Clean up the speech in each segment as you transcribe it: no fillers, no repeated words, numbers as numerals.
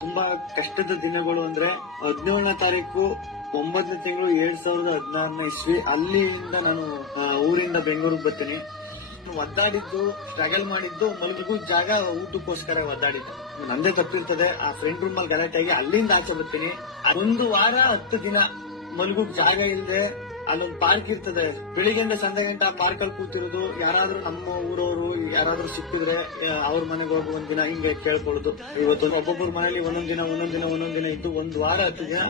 ತುಂಬಾ ಕಷ್ಟದ ದಿನಗಳು ಅಂದ್ರೆ 17ನೇ ತಾರೀಕು 9ನೇ ತಿಂಗಳು 2016ನೇ ಇಸ್ವಿ. ಅಲ್ಲಿಂದ ನಾನು ಊರಿಂದ ಬೆಂಗಳೂರಿಗೆ ಬರ್ತೀನಿ. ಒದ್ದಾಡಿದ್ದು ಸ್ಟ್ರಗಲ್ ಮಾಡಿದ್ದು ಮಲಗು ಜಾಗ ಊಟಕ್ಕೋಸ್ಕರ ಒದ್ದಾಡಿದ್ದು ನಂದೇ ತಪ್ಪಿರ್ತದೆ. ಆ ಫ್ರೆಂಡ್ ರೂಮ್ ಅಲ್ಲಿ ಗಲಾಟೆಯಾಗಿ ಅಲ್ಲಿಂದ ಆಚೆ ಬರ್ತೀನಿ. 1 ವಾರ 10 ದಿನ ಮಲಗು ಜಾಗ ಇಲ್ಲದೆ ಅಲ್ಲೊಂದು ಪಾರ್ಕ್ ಇರ್ತದೆ. ಬೆಳಿಗ್ಗೆಯಿಂದ ಸಂಜೆ ಗಂಟೆ ಆ ಪಾರ್ಕ್ ಅಲ್ಲಿ ಕೂತಿರೋದು. ಯಾರಾದ್ರೂ ನಮ್ಮ ಊರವರು ಯಾರಾದ್ರೂ ಸಿಕ್ಕಿದ್ರೆ ಅವ್ರ ಮನೆಗೆ ಹೋಗಿ ಒಂದಿನ ಹಿಂಗೆ ಕೇಳ್ಕೊಳ್ಳೋದು. ಇವತ್ತು ಒಬ್ಬೊಬ್ಬರ ಮನೇಲಿ ಒಂದೊಂದ್ ದಿನ ಇದ್ದು 1 ವಾರ 10 ದಿನ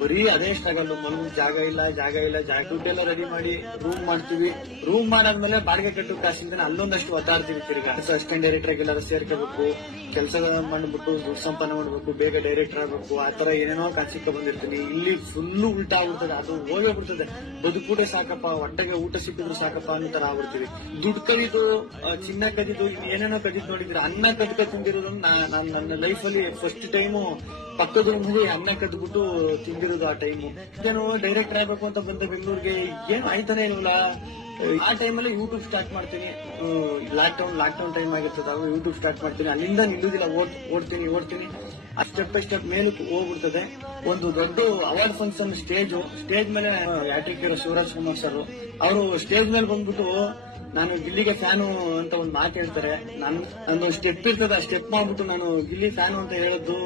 ಬರೀ ಅದೇ ಸ್ಟ್ರಗಲ್. ಮಲಗು ಜಾಗ ಇಲ್ಲ ದುಡ್ಡೆಲ್ಲ ರೆಡಿ ಮಾಡಿ ರೂಮ್ ಮಾಡ್ತೀವಿ. ರೂಮ್ ಮಾಡಾದ್ಮೇಲೆ ಬಾಡಿಗೆ ಕಟ್ಟು ಕಾಸಿಂದ ಅಲ್ಲೊಂದಷ್ಟು ಒದ್ದಾಡ್ತೀವಿ. ತಿರ್ಗಾ ಅಸಿಸ್ಟೆಂಟ್ ಡೈರೆಕ್ಟರ್ ಎಲ್ಲಾರು ಸೇರ್ಕೋಬೇಕು, ಕೆಲಸ ಮಾಡ್ಬಿಟ್ಟು ದುಡ್ಡು ಸಂಪಾದನೆ ಮಾಡ್ಬೇಕು, ಬೇಗ ಡೈರೆಕ್ಟರ್ ಆಗ್ಬೇಕು. ಆತರ ಏನೇನೋ ಕಾನ್ಸಿಕ್ಕ ಬಂದಿರ್ತೀನಿ. ಇಲ್ಲಿ ಫುಲ್ಲು ಉಲ್ಟಾ ಆಗ್ಬಿಡ್ತದೆ. ಅದು ಹೋಗೇ ಬಿಡ್ತದೆ. ಬದುಕೂಟ ಸಾಕಪ್ಪ, ಹೊಟ್ಟೆಗೆ ಊಟ ಸಿಕ್ಕಿದ್ರು ಸಾಕಪ್ಪ ಅನ್ನೋ ತರ ಆಗ್ಬಿಡ್ತೀವಿ. ದುಡ್ಡು ಕದಿದು, ಚಿನ್ನ ಕದಿದು, ಏನೇನೋ ಕದಿದ್ ನೋಡಿದ್ರೆ ಅನ್ನ ಕದ್ಕ ತಿಂದಿರೋದು ನಾನು ನನ್ನ ಲೈಫ್ ಅಲ್ಲಿ ಫಸ್ಟ್ ಟೈಮು ಪಕ್ಕದ ರೂಮಲ್ಲಿ ಅನ್ನ ಕದ್ಬಿಟ್ಟು ತಿಂದಿರೋದು. ಆ ಟೈಮು ಏನು ಡೈರೆಕ್ಟರ್ ಆಗ್ಬೇಕು ಅಂತ ಬಂದ ಬೆಂಗಳೂರಿಗೆ ಏನು ಆಯ್ತಾನೆ ಇಲ್ಲ. ಆ ಟೈಮಲ್ಲಿ ಯೂಟ್ಯೂಬ್ ಸ್ಟಾರ್ಟ್ ಮಾಡ್ತೀನಿ. ಲಾಕ್ಡೌನ್ ಟೈಮ್ ಆಗಿರ್ತದೆ. ಅವಾಗ ಯೂಟ್ಯೂಬ್ ಸ್ಟಾರ್ಟ್ ಮಾಡ್ತೀನಿ. ಅಲ್ಲಿಂದ ನಿಲ್ಲುದಿಲ್ಲ, ಓಡ್ತೀನಿ. ಸ್ಟೆಪ್ ಬೈ ಸ್ಟೆಪ್ ಮೇಲಕ್ಕೆ ಹೋಗ್ಬಿಡ್ತದೆ. ಒಂದು ದೊಡ್ಡ ಅವಾರ್ಡ್ ಫಂಕ್ಷನ್ ಸ್ಟೇಜ್ ಮೇಲೆ ಯಾಟಿಕ್ ಶಿವರಾಜ್ ಕುಮಾರ್ ಸರ್ ಅವರು ಸ್ಟೇಜ್ ಮೇಲೆ ಬಂದ್ಬಿಟ್ಟು ನಾನು ಗಿಲ್ಲಿಗೆ ಫ್ಯಾನು ಅಂತ ಒಂದು ಮಾತು ಹೇಳ್ತಾರೆ. ನಂದೊಂದು ಸ್ಟೆಪ್ ಇರ್ತದೆ. ಆ ಸ್ಟೆಪ್ ಮಾಡ್ಬಿಟ್ಟು ನಾನು ಗಿಲ್ಲಿ ಫ್ಯಾನು ಅಂತ ಹೇಳೋದು